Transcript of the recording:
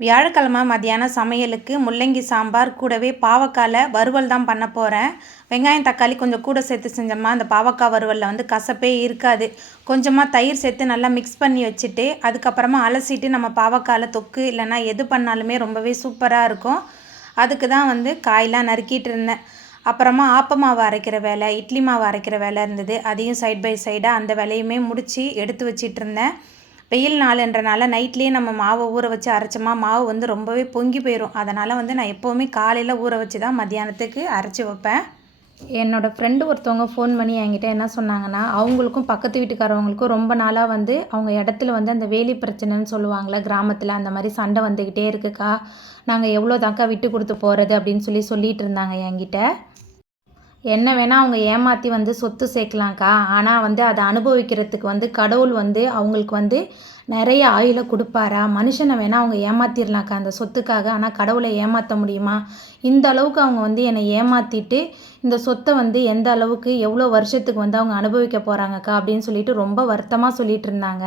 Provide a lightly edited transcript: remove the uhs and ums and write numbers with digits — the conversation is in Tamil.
வியாழக்கிழமை மதியானம் சமையலுக்கு முள்ளங்கி சாம்பார் கூடவே பாவக்காயில் வறுவல் தான் பண்ண போகிறேன். வெங்காயம் தக்காளி கொஞ்சம் கூட சேர்த்து செஞ்சோம்னா அந்த பாவக்காய் வறுவலில் வந்து கசப்பே இருக்காது. கொஞ்சமாக தயிர் சேர்த்து நல்லா மிக்ஸ் பண்ணி வச்சுட்டு அதுக்கப்புறமா அலசிட்டு நம்ம பாவக்காயில் தொக்கு இல்லைன்னா எது பண்ணாலுமே ரொம்பவே சூப்பராக இருக்கும். அதுக்கு தான் வந்து காயெலாம் நறுக்கிட்டு இருந்தேன். அப்புறமா ஆப்பமாவு அரைக்கிற வேலை, இட்லி மாவு அரைக்கிற வேலை இருந்தது. அதையும் சைட் பை சைடாக அந்த வேலையுமே முடித்து எடுத்து வச்சிட்டு இருந்தேன். வெயில் நாளுன்றனால நைட்லேயே நம்ம மாவை ஊற வச்சு அரைச்சோமா மாவு வந்து ரொம்பவே பொங்கி போயிடும். அதனால் வந்து நான் எப்போவுமே காலையில் ஊற வச்சு தான் மத்தியானத்துக்கு அரைச்சி வைப்பேன். என்னோடய ஃப்ரெண்டு ஒருத்தவங்க ஃபோன் பண்ணி என்கிட்ட என்ன சொன்னாங்கன்னா, அவங்களுக்கும் பக்கத்து வீட்டுக்காரவங்களுக்கும் ரொம்ப நாளாக வந்து அவங்க இடத்துல வந்து அந்த வேலி பிரச்சனைன்னு சொல்லுவாங்கள்ல, கிராமத்தில் அந்த மாதிரி சண்டை வந்துக்கிட்டே இருக்குக்கா, நாங்கள் எவ்வளோ தாக்கா விட்டு கொடுத்து போகிறது அப்படின்னு சொல்லிட்டு இருந்தாங்க என்கிட்ட. என்ன வேணால் அவங்க ஏமாற்றி வந்து சொத்து சேர்க்கலாம்க்கா, ஆனால் வந்து அதை அனுபவிக்கிறதுக்கு வந்து கடவுள் வந்து அவங்களுக்கு வந்து நிறைய ஆயுளை கொடுப்பாரா? மனுஷனை வேணால் அவங்க ஏமாற்றிடலாம்க்கா அந்த சொத்துக்காக, ஆனால் கடவுளை ஏமாற்ற முடியுமா? இந்த அளவுக்கு அவங்க வந்து என்னை ஏமாற்றிட்டு இந்த சொத்தை வந்து எந்த அளவுக்கு எவ்வளோ வருஷத்துக்கு வந்து அவங்க அனுபவிக்க போகிறாங்கக்கா அப்படின்னு சொல்லிட்டு ரொம்ப வருத்தமாக சொல்லிட்டு இருந்தாங்க.